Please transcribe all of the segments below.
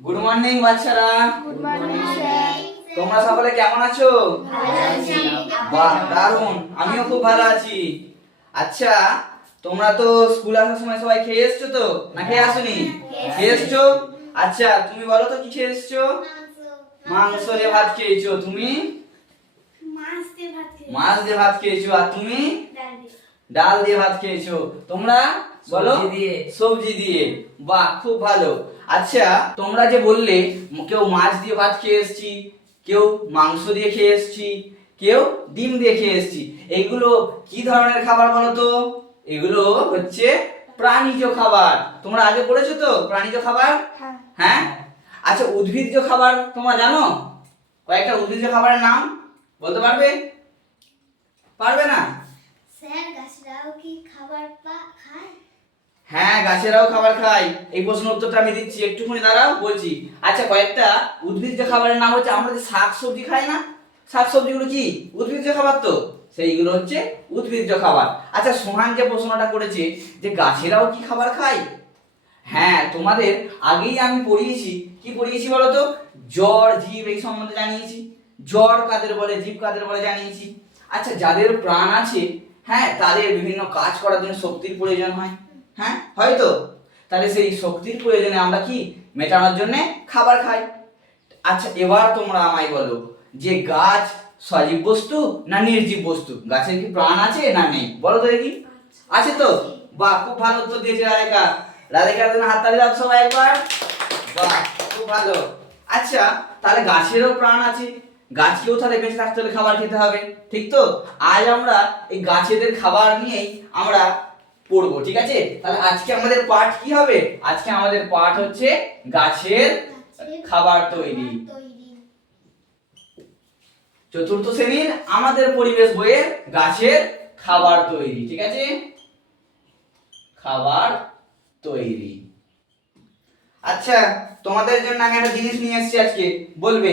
Good morning বাচ্চারা। Good morning sir. তোমরা সকলে কেমন আছো? ভালো আছি। বাহ, দারুণ। আমিও খুব ভালো আছি। আচ্ছা, তোমরা তো স্কুল আসার সময় সবাই খেয়ে এসছো তো, না খেয়ে আসোনি? খেয়ে এসছো। আচ্ছা, তুমি বলো তো কি খেয়ে এসছো? মাংস দিয়ে ভাত খেয়েছো। তুমি? মাছ দিয়ে ভাত খেয়েছো। আর তুমি? ডাল দিয়ে ভাত খেয়েছো। তোমরা বলো? সবজি দিয়ে। বাহ, খুব ভালো। আচ্ছা, তোমরা যে বললে কেউ মাছ দিয়ে ভাত খেয়ে এসেছি, কেউ মাংস দিয়ে খেয়ে এসেছি, কেউ ডিম দিয়ে খেয়ে এসেছি, এগুলো কি ধরনের খাবার বলো তো? এগুলো হচ্ছে প্রাণীজ খাবার। তোমরা আগে পড়েছো তো প্রাণীজ খাবার? হ্যাঁ। আচ্ছা, উদ্ভিজ্জ খাবার তোমরা জানো? কয়েকটা উদ্ভিজ্জ খাবারের নাম বলতে পারবে? পারবে না? স্যার, গাছরাও কি খাবার খায়? হ্যাঁ, গাছেরাও খাবার খায়। এই প্রশ্নের উত্তরটা আমি দিচ্ছি, একটুখানি দাঁড়াও, বলছি। আচ্ছা, কয়েকটা উদ্ভিজ্জ খাবারের নাম হচ্ছে, আমরা যে শাক সবজি খাই না, শাক সবজিগুলো কি উদ্ভিজ্জ খাবার? তো সেইগুলো হচ্ছে উদ্ভিজ্জ খাবার। আচ্ছা, সোহান যে প্রশ্নটা করেছে যে গাছেরাও কি খাবার খায়, হ্যাঁ, তোমাদের আগেই আমি পড়িয়েছি। কি পড়িয়েছি বলো তো? জ্বর, জীব এই সম্বন্ধে জানিয়েছি। জ্বর কাদের বলে, জীব কাদের বলে জানিয়েছি। আচ্ছা, যাদের প্রাণ আছে, হ্যাঁ, তাদের বিভিন্ন কাজ করার জন্য শক্তির প্রয়োজন হয়। হ্যাঁ, হয়তো। তাহলে সেই শক্তির প্রয়োজনে আমরা কি মেটানোর জন্য খাবার খাই। আচ্ছা, এবার তোমরা আমায় বলো যে গাছ সজীব বস্তু না নির্জীব বস্তু? গাছের কি প্রাণ আছে না নেই? বলো তো দেখি। আছে তো? বাহ, খুব ভালো উত্তর দিয়েছে রাধিকা। রাধিকার জন্য হাততালি দাও সবাই একবার। বাহ, খুব ভালো। আচ্ছা, তাহলে গাছেরও প্রাণ আছে, গাছকেও তাহলে বেঁচে থাকতে হলে খাবার খেতে হবে, ঠিক তো? আজ আমরা এই গাছেদের খাবার নিয়েই আমরা পড়বো, ঠিক আছে? তাহলে আজকে আমাদের পাঠ কি হবে? আজকে আমাদের পাঠ হচ্ছে গাছের খাবার তৈরি। চতুর্থ শ্রেণীর আমাদের পরিবেশ বইয়ের গাছের খাবার তৈরি, ঠিক আছে? খাবার তৈরি। আচ্ছা, তোমাদের জন্য আমি একটা জিনিস নিয়ে এসেছি আজকে, বলবে।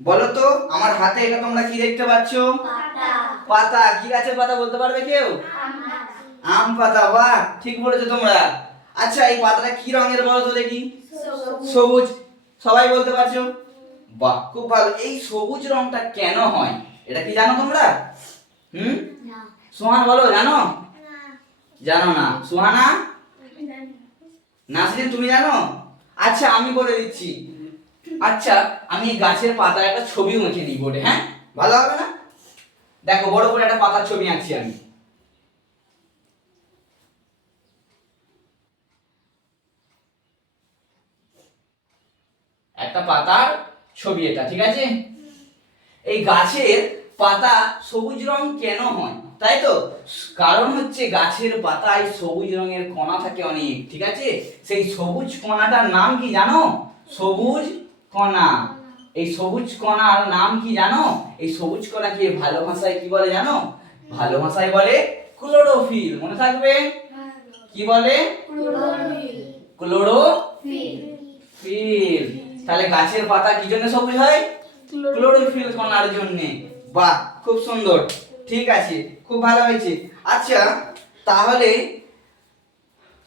বলো তো, আমার হাতে এটা তোমরা কি দেখতে পাচ্ছ? পাতা। কি গাছের পাতা বলতে পারবে কেউ? আম পাতা। বাহ, ঠিক বলেছো তোমরা। আচ্ছা, এই পাতাটা কি রঙের বলো তো দেখি? সবুজ। সবাই বলতে পারছো? বাহ, খুব ভালো। এই সবুজ রংটা কেন হয় এটা কি জানো তোমরা? সোহান বলো, জানো? জানো না? সোহানা, নাসরিন, তুমি জানো? আচ্ছা, আমি বলে দিচ্ছি। আচ্ছা, আমি এই গাছের পাতার একটা ছবি এঁকে নিই বোর্ডে, হ্যাঁ? ভালো হবে না? দেখো, বড় করে একটা পাতার ছবি আঁকছি আমি। একটা পাতার ছবি এটা, ঠিক আছে? এই গাছের পাতা সবুজ রং কেন হয়, তাই তো? কারণ হচ্ছে গাছের পাতায় সবুজ রঙের কণা থাকে অনেক, ঠিক আছে? সেই সবুজ কণাটার নাম কি জানো? সবুজ কণা। এই সবুজ কণার নাম কি জানো? এই সবুজ কণাকে ভালো ভাষায় কি বলে জানো? ভালো ভাষায় বলে ক্লোরোফিল। মনে থাকবে? কি বলে? ক্লোরোফিল। তাহলে গাছের পাতা কি জন্য সবুজ হয়? ক্লোরোফিল কণার জন্য। বাহ, খুব সুন্দর। ঠিক আছে, খুব ভালো হয়েছে। আচ্ছা, তাহলে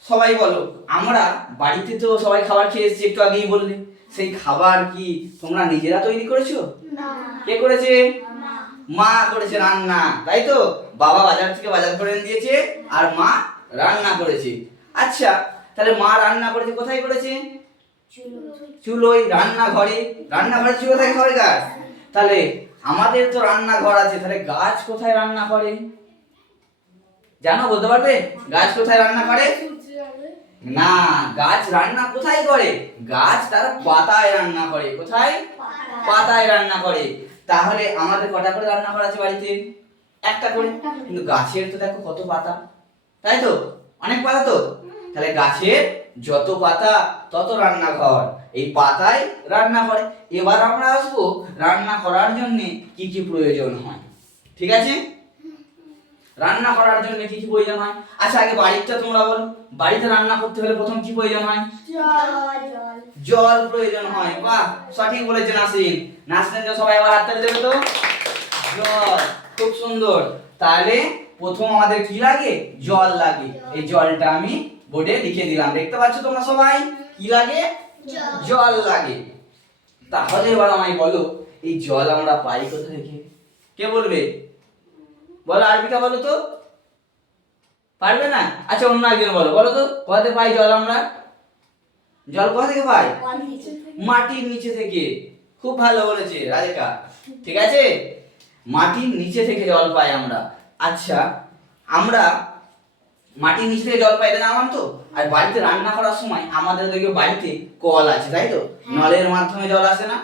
সবাই বলো, আমরা বাড়িতে তো সবাই খাবার খেয়ে এসেছি, একটু আগেই বললে। সেই খাবার কি তোমরা নিজেরা তৈরি করেছো? কে করেছে? মা করেছে রান্না, তাই তো? বাবা বাজার থেকে বাজার করে এনে দিয়েছে আর মা রান্না করেছে। আচ্ছা, তাহলে মা রান্না করেছে কোথায় করেছে? চুলোয়, রান্নাঘরে। রান্নাঘরে চুলো থাকে সবাইকার। তাহলে আমাদের তো রান্নাঘর আছে, তাহলে গাছ কোথায় রান্না করে জানো? বলতে পারবে গাছ কোথায় রান্না করে? না, গাছ রান্না কোথায় করে? গাছ তার পাতায় রান্না করে। কোথায়? পাতায় রান্না করে। তাহলে আমাদের কটা করে রান্নাঘর আছে বাড়িতে? একটা করে। কিন্তু গাছের তো দেখো কত পাতা, তাই তো? অনেক পাতা তো। তাহলে গাছের যত পাতা তত রান্নাঘর। এই পাতায় রান্না করে। এবার আমরা আসবো রান্না করার জন্য কি কি প্রয়োজন হয়, ঠিক আছে? রান্না করার জন্য কি কি প্রয়োজন হয়? আচ্ছা, আগে বাড়িটা তোমরা বলো। বাড়িতে রান্না করতে হলে প্রথম কি প্রয়োজন হয়? জল প্রয়োজন হয়। বাহ, সঠিক বলেছে নাসরিন। নাসরিন সবাই আবার হাততালি দেবে তো। জল, খুব সুন্দর। তাহলে প্রথম আমাদের কি লাগে? জল লাগে। এই জলটা আমি বোর্ডে লিখে দিলাম, দেখতে পাচ্ছ তোমরা সবাই? কি লাগে? জল লাগে। তাহলে এবার আমায় বলো এই জল আমরা পাই কোথা থেকে? কে বলবে? বলো, আরবিকা বলো তো। পারবে না? আচ্ছা অন্য একজন বলো, বলো তো কোথা থেকে পাই জল আমরা? জল কোথা থেকে পাই? মাটির নিচে থেকে। খুব ভালো বলেছে রাধিকা, ঠিক আছে, মাটির নিচে থেকে জল পাই আমরা। আচ্ছা আমরা মাটির নিচে থেকে জল পাই এটা জানলাম তো। আর বাড়িতে রান্না করার সময় আমাদের দেখবে বাড়িতে কল আছে, তাই তো, নলের মাধ্যমে জল আসে না?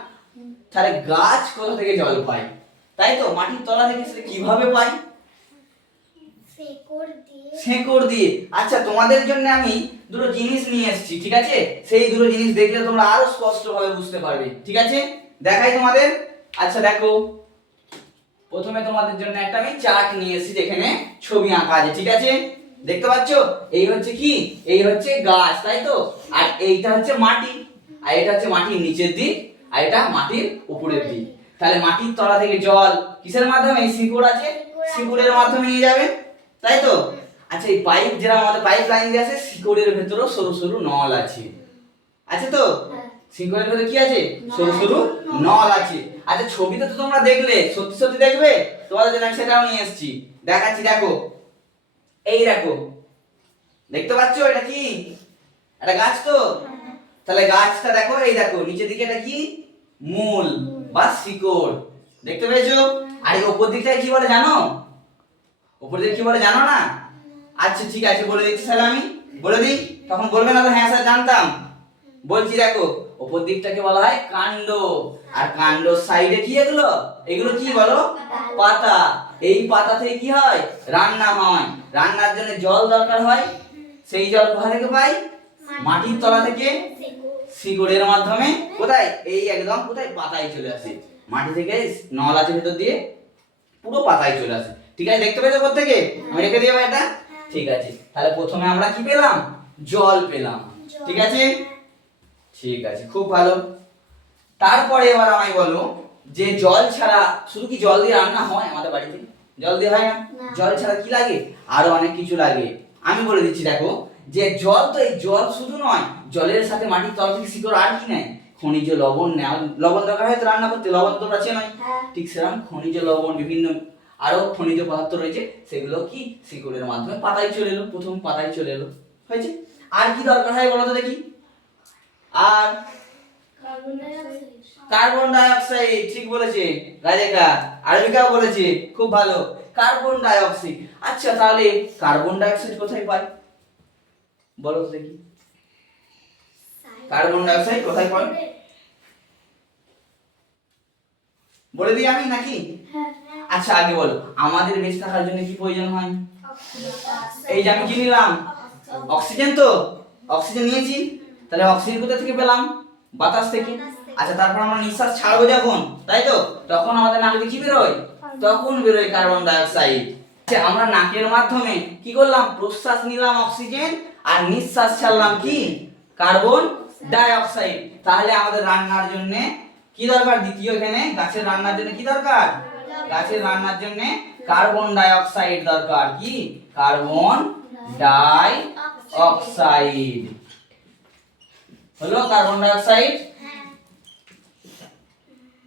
তাহলে গাছ কোথা থেকে জল পায়? তাই তো, মাটির তলা থেকে সেটা কিভাবে পাই? শেকড় দিয়ে। আচ্ছা তোমাদের জন্য আমি দুটো জিনিস নিয়ে এসেছি, ঠিক আছে, সেই দুটো জিনিস দেখলে তোমরা আরো স্পষ্টভাবে বুঝতে পারবে, ঠিক আছে, দেখাই তোমাদের। আচ্ছা দেখো, প্রথমে তোমাদের জন্য একটা আমি চার্ট নিয়ে এসেছি যেখানে ছবি আঁকা আছে, ঠিক আছে, দেখতে পাচ্ছো? এই হচ্ছে কি? এই হচ্ছে গাছ, তাই তো, আর এইটা হচ্ছে মাটি, আর এটা হচ্ছে মাটির নিচের দিক, আর এটা মাটির উপরের দিক। তাহলে মাটির তলা থেকে জল কিসের মাধ্যমে? শিকড় আছে, শিকড়ের মাধ্যমে নিয়ে যাবে, তাই তো। আচ্ছা এই পাইপ, যেটা আমাদের পাইপ লাইন দিয়ে আছে, শিকড়ের ভেতরেও সরু সরু নল আছে, আছে তো, শিকড়ের ভেতরে কি আছে? সরু সরু নল আছে। আচ্ছা ছবিতে তো তোমরা দেখলে, সত্যি সত্যি দেখবে, তোমাদের জন্য আমি সেটাও নিয়ে এসেছি, দেখাচ্ছি, দেখো, এই দেখো, দেখতে পাচ্ছো এটা কি? এটা গাছ তো। তাহলে গাছটা দেখো, এই দেখো নিচের দিকে এটা কি? মূল বা শিকড়, দেখতে পেয়েছো? আর এই উপর দিকটা কি বলে জানো? উপর দিকে কি বলে জানো না? আচ্ছা ঠিক আছে, বলে দিচ্ছি, তাহলে আমি বলে দিই, তখন বলবে না তো হ্যাঁ স্যার জানতাম। বলছি দেখো, উপর দিকটাকে বলা হয় কাণ্ড, আর কাণ্ডর সাইডে কি এগুলো? এগুলো কি বলো? পাতা। এই পাতা থেকে কি হয়? রান্না হয়। রান্নার জন্য জল দরকার হয়, সেই জল কোথা থেকে পাই? মাটির তলা থেকে, শিকড়ের মাধ্যমে। কোথায়? এই একদম কোথায়? পাতায় চলে আসে, মাটি থেকে নল আছে ভেতর দিয়ে, পুরো পাতায় চলে আসে, ঠিক আছে, দেখতে পেয়েছো কোত্থেকে? আমি রেখে দিই এটা, ঠিক আছে। তাহলে প্রথমে আমরা কি পেলাম? জল পেলাম, ঠিক আছে, ঠিক আছে, খুব ভালো। তারপরে এবার আমায় বলো যে জল ছাড়া শুধু কি জল দিয়ে রান্না হয় আমাদের বাড়িতে? জল দিয়ে হয় না। জল ছাড়া কি লাগে? আরো অনেক কিছু লাগে, আমি বলে দিচ্ছি, দেখো, যে জল তো, এই জল শুধু নয়, জলের সাথে মাটির তল থেকে শিকড় আর কি নেয়? খনিজ লবণ নেয়। লবণ দরকার হয় তো রান্না করতে, লবণ তোমরা চেনোই, ঠিক সেরকম খনিজ লবণ, বিভিন্ন আরো খনিজ পদার্থ রয়েছে, সেগুলো কি শিকড়ের মাধ্যমে পাতায় চলে এলো, প্রথম পাতায় চলে এলো, হয়েছে। আর কি দরকার হয় বলো তো দেখি? আর কার্বন ডাই অক্সাইড, ঠিক বলেছে রাজেকা, আরবিকাও বলেছে, খুব ভালো, কার্বন ডাই অক্সাইড। আচ্ছা তাহলে কার্বন ডাই অক্সাইড কোথায় পাই বলো তো দেখি? কার্বন ডাই অক্সাইড কোথায় পাই বলে দিই আমি নাকি? আচ্ছা আগে বলো, আমাদের বেঁচে থাকার জন্য কি প্রয়োজন হয়? এই যে আমি কি নিলাম? অক্সিজেন তো, অক্সিজেন নিয়েছি, তাহলে অক্সিজেন কোথা থেকে পেলাম? বাতাস থেকে। আচ্ছা তারপর আমরা নিঃশ্বাস ছাড়বো যখন, তাই তো, তখন আমাদের নাক দিয়ে কি বেরোয়? তখন বেরোয় কার্বন ডাই অক্সাইড। আচ্ছা আমরা নাকের মাধ্যমে কি করলাম? প্রশ্বাস নিলাম অক্সিজেন, আর নিঃশ্বাস ছাড়লাম কি? Carbon die oxide. তাহলে আমাদের রান্নার জন্য কি দরকার? দ্বিতীয়, এখানে গাছের রান্নার জন্য কি দরকার? গাছের রান্নার জন্য কার্বন ডাই অক্সাইড দরকার। কি? কার্বন ডাই অক্সাইড হলো কার্বন ডাই অক্সাইড,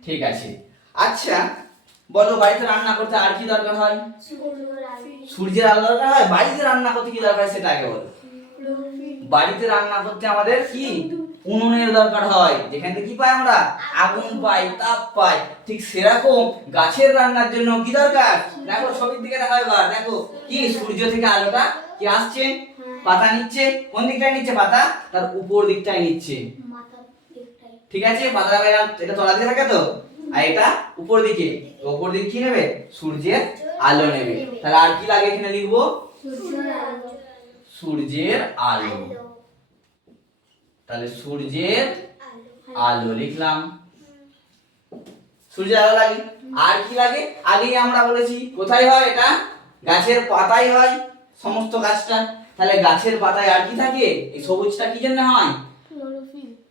ঠিক আছে। আচ্ছা বলো, বাড়িতে রান্না করতে আর কি দরকার হয়? সূর্যের আলো দরকার হয়। বাড়িতে রান্না করতে কি দরকার সেটা আগে বলো। বাড়িতে রান্না করতে আমাদের কি? উনুনের দরকার হয়, যেখান থেকে কি পাই আমরা? আগুন পাই, তাপ পাই। ঠিক সেরকম গাছের রান্নার জন্য কি দরকার? দেখো ছবির দিকে দেখো এবার, দেখো কি সূর্য থেকে আলোটা কি আসছে, পাতা নিচ্ছে, কোন দিকটায় নিচ্ছে? পাতা তার উপর দিকটায় নিচ্ছে, ঠিক আছে, পাতা এটা তলা দিকে থাকে তো, আর এটা উপর দিকে, উপর দিকে কি নেবে? সূর্যের আলো নেবে। তাহলে আর কি লাগে এখানে লিখবো? সূর্যের আলো। তাহলে সূর্যের আলো লিখলাম, সূর্যের আলো লাগে। আর কি লাগে? আগেই আমরা বলেছি কোথায় হয় এটা? গাছের পাতায় হয় সমস্ত গাছটা। তাহলে গাছের পাতায় আর কি থাকে? এই সবুজটা কি জন্য হয়?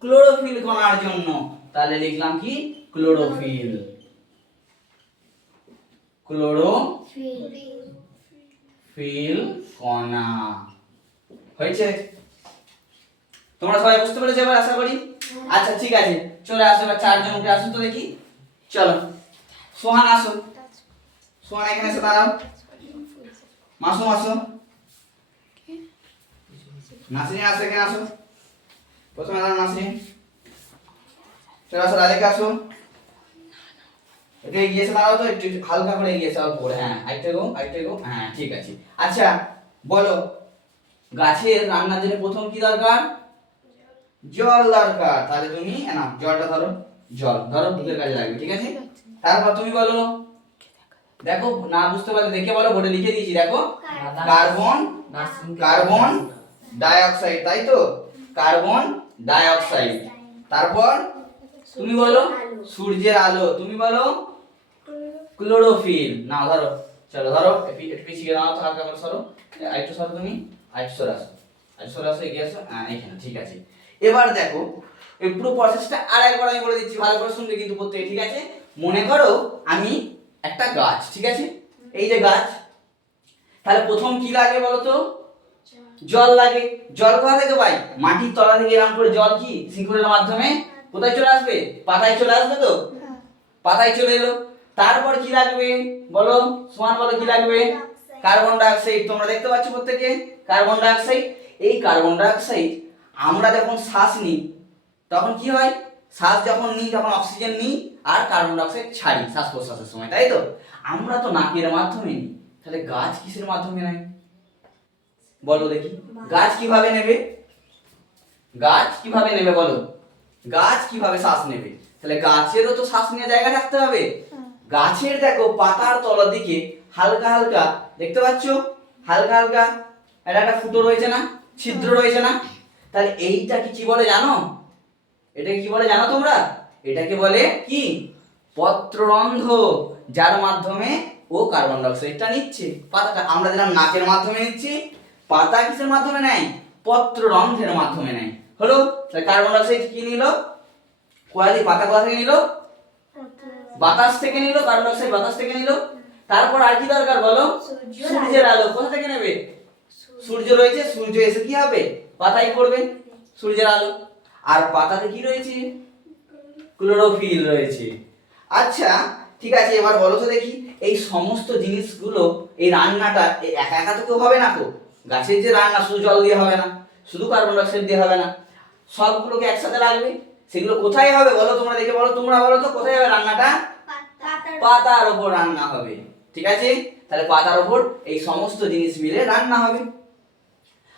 ক্লোরোফিল কণার জন্য। তাহলে লিখলাম কি? ক্লোরোফিল, ক্লোরোফিল কণা, হয়েছে? তোমরা সবাই বুঝতে পেরেছো এবার আশা করি। আচ্ছা ঠিক আছে, চলে আসো এবার চারজন উঠে আসো তো দেখি। চলো সোহান আসো, সোহান এখানে এসে দাঁড়াও। মাসুম আসো, নাসরিন আসো, এখানে আসো। প্রথমে দাঁড়াও নাসরিন। চলে আসো রাজেকা আসো। একটু এগিয়ে এসে দাঁড়াও তো, একটু হালকা করে এগিয়ে এসে অল্প করে। হ্যাঁ আরেকটু এগো, আরেকটু এগো। হ্যাঁ ঠিক আছে। আচ্ছা বলো, গাছের রান্নার জন্য প্রথম কি দরকার? জল দরকার। তাহলে তুমি না জলটা ধরো, জল ধরো, দুধের কাজে লাগবে, ঠিক আছে? তারপর তুমি বলো, দেখো না বুঝতে পারলে দেখে বলো, বোর্ডে লিখে দিয়েছি দেখো। কার্বন, কার্বন ডাই অক্সাইড, তাই তো? Carbon die oxide. তারপর তুমি বলো সূর্যের আলো। তুমি বলো ক্লোরোফিল। না ধরো, চলো ধরো, একটু পিছিয়ে দাও তো, হালকা করে সরো, আরেকটু সরো তুমি, আরেকটু সরে আসো, আরেকটু সরে আসো, এগিয়ে আসো। হ্যাঁ এখানে, ঠিক আছে। এবার দেখো এই পুরো প্রসেসটা আরেকবার আমি বলে দিচ্ছি, ভালো করে শুনবে কিন্তু প্রত্যেকে, ঠিক আছে? মনে করো আমি একটা গাছ, ঠিক আছে? এই যে গাছ, তাহলে প্রথম কি লাগে বলো তো? জল লাগে। জল কোথা থেকে পাই? মাটির তলা থেকে এরকম করে জল কি শিকড়ের মাধ্যমে কোথায় চলে আসবে? পাতায় চলে আসবে তো? পাতায় চলে এলো। তারপর কি লাগবে বলো, সোহান বলো কি লাগবে? Carbon die oxide. তোমরা দেখতে পাচ্ছ প্রত্যেকে কার্বন ডাই অক্সাইড। এই কার্বন ডাই অক্সাইড আমরা যখন শ্বাস নিই তখন কি হয়? শ্বাস যখন নিই তখন অক্সিজেন নিই আর কার্বন ডাই অক্সাইড ছাড়ি শ্বাস প্রশ্বাসের সময়, তাই তো? আমরা তো নাকের মাধ্যমে নিই, তাহলে গাছ কিসের মাধ্যমে নেয় বলো দেখি? গাছ কিভাবে নেবে? গাছ কিভাবে নেবে বলো? গাছ কিভাবে শ্বাস নেবে? তাহলে গাছেরও তো শ্বাস নেওয়ার জায়গা থাকতে হবে। গাছের দেখো পাতার তলার দিকে হালকা হালকা দেখতে পাচ্ছো, হালকা হালকা একটা ফুটো রয়েছে না, ছিদ্র রয়েছে না? তাহলে এইটাকে কি বলে জানো? এটাকে কি বলে জানো তোমরা? এটাকে বলে কি? পত্ররন্ধ্র, যার মাধ্যমে ও কার্বন ডাই অক্সাইডটা নিচ্ছে। পাতাটা আমরা যেরকম নাকের মাধ্যমে নিচ্ছি, পাতা কিসের মাধ্যমে নেয়? পত্ররন্ধ্রের মাধ্যমে নেয়। হলো, তাহলে কার্বন ডাই অক্সাইড কি নিল? পাতা কোথা থেকে নিল? বাতাস থেকে নিল। কার্বন ডাই অক্সাইড বাতাস থেকে নিল। তারপর আর কি দরকার বলো? সূর্যের আলো। কোথা থেকে নেবে? সূর্য রয়েছে, সূর্য এসে কি হবে? পাতায় পড়বে সূর্যের আলো। আর পাতাতে কি রয়েছে? ক্লোরোফিল রয়েছে। আচ্ছা ঠিক আছে, এবার বলো তো দেখি, এই সমস্ত জিনিসগুলো, এই রান্নাটা একা একা তো কেউ হবে না তো। গাছের যে রান্না শুধু জল দিয়ে হবে না, শুধু কার্বন ডাই অক্সাইড দিয়ে হবে না, সবগুলোকে একসাথে লাগবে। সেগুলো কোথায় হবে বলো? তোমরা দেখে বলো, তোমরা বলো তো কোথায় হবে রান্নাটা? পাতার উপর রান্না হবে, ঠিক আছে? তাহলে পাতার উপর এই সমস্ত জিনিস মিলে রান্না হবে।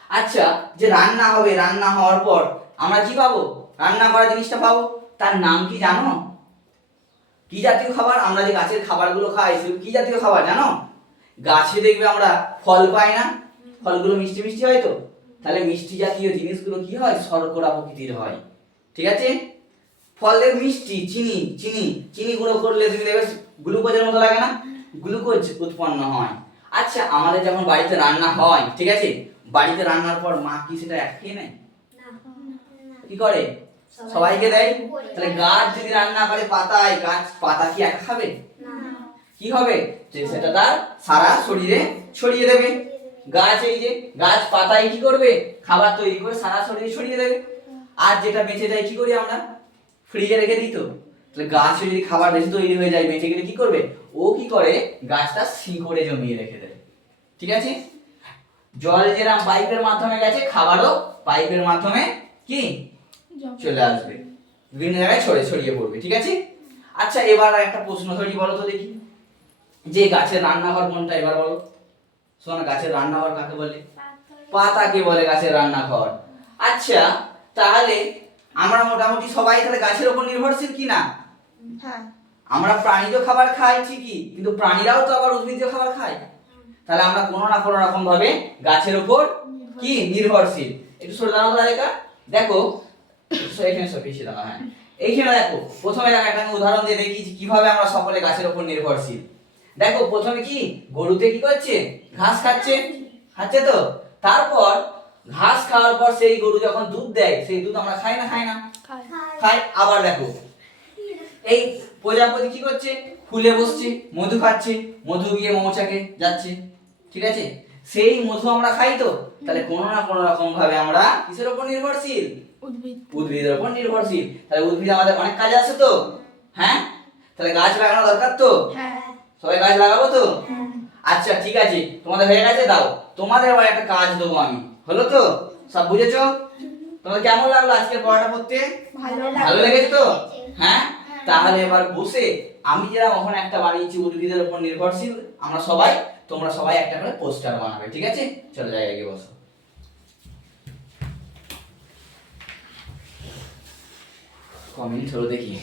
আচ্ছা যে রান্না হবে, রান্না হওয়ার পর আমরা কি পাবো? রান্না করা জিনিসটা পাবো, তার নাম কি জানো? কি জাতীয় খাবার? আমরা যে গাছের খাবারগুলো খাই সেগুলো কি জাতীয় খাবার জানো? গাছে দেখবে আমরা ফল পাই না, ফলগুলো মিষ্টি মিষ্টি হয় তো, তাহলে মিষ্টি জাতীয় জিনিসগুলো কি হয়? শর্করা প্রকৃতির হয়, ঠিক আছে? ফলের মিষ্টি, চিনি, চিনি চিনি গুঁড়ো করলে তুমি দেখবে গ্লুকোজের মতো লাগে না? গ্লুকোজ উৎপন্ন হয়। আচ্ছা আমাদের যখন বাড়িতে রান্না হয়, ঠিক আছে, বাড়িতে রান্নার পর মা কি সেটা এক খেয়ে নেয়? কি করে? সবাইকে দেয়। তাহলে গাছ যদি রান্না করে পাতায়, গাছ পাতা কি একা খাবে? কি হবে? যে সেটা তার সারা শরীরে ছড়িয়ে দেবে। গাছ এই যে গাছ পাতায় কি করবে? খাবার তৈরি করে সারা শরীরে ছড়িয়ে দেবে। আর যেটা বেঁচে যায় কি করি আমরা? ফ্রিজে রেখে দিই তো। তাহলে গাছে যদি খাবার বেশি তৈরি হয়ে যায়, বেঁচে গেলে কি করবে? ও কি করে? গাছটা শিকড়ে জমিয়ে রেখে দেয়, ঠিক আছে? জল যেরকম পাইপের মাধ্যমে গেছে, খাবারও পাইপের মাধ্যমে কি চলে আসবে, বিভিন্ন জায়গায় ছড়িয়ে পড়বে, ঠিক আছে? আচ্ছা এবার একটা প্রশ্ন ধরি, বলো তো দেখি, যে গাছের রান্নাঘর কোনটা এবার বলো? শোনো, গাছের রান্নাঘর কাকে বলে? পাতাকে বলে গাছের রান্নাঘর। আচ্ছা তাহলে আমরা মোটামুটি সবাই তাহলে গাছের উপর নির্ভরশীল কি না? হ্যাঁ। আমরা প্রাণীজ খাবার খাই ঠিকই, কিন্তু প্রাণীরাও তো আবার উদ্ভিজ্জ খাবার খায়। তাহলে আমরা কোনো না কোনো রকম ভাবে গাছের উপর কি নির্ভরশীল। একটু সরে দাঁড়াও তো রেখা, দেখো এখানে সব পিছিয়ে দাঁড়াও। হ্যাঁ এইখানে দেখো, প্রথমে একটা উদাহরণ দিয়ে দেখি কিভাবে আমরা সকলে গাছের উপর নির্ভরশীল। দেখো প্রথমে কি গরুতে কি করছে? ঘাস খাচ্ছে, খাচ্ছে তো। তারপর ঘাস খাওয়ার পর সেই গরু যখন দুধ দেয়, সেই দুধ আমরা খাই না খাই না? খাই। আবার দেখো এই প্রজাপতি কি করছে? ফুলে বসছে, মধু খাচ্ছে, মধু গিয়ে মৌচাকে যাচ্ছে, ঠিক আছে? সেই মধু আমরা খাই তো। তাহলে কোনো না কোনো রকম ভাবে আমরা কিসের উপর নির্ভরশীল? উদ্ভিদের উপর নির্ভরশীল। তাহলে উদ্ভিদ আমাদের অনেক কাজে আসে তো, হ্যাঁ? তাহলে গাছ লাগানো দরকার তো, সবাই গাছ লাগাবো তো? আচ্ছা ঠিক আছে, তোমাদের হয়ে গেছে, দাও তোমাদের আবার একটা কাজ দেবো আমি, হলো তো? সব বুঝেছো? তোমাদের কেমন লাগলো আজকের পড়াটা করতে? ভালো লেগেছে তো? হ্যাঁ, তাহলে এবার বসে আমি যেরকম ওখানে একটা বানিয়েছি উদ্ভিদের উপর নির্ভরশীল, তোমরা সবাই একটা করে পোস্টার বানাবে, ঠিক আছে? চলো জায়গায় গিয়ে বসো। কমিনি হলো দেখি।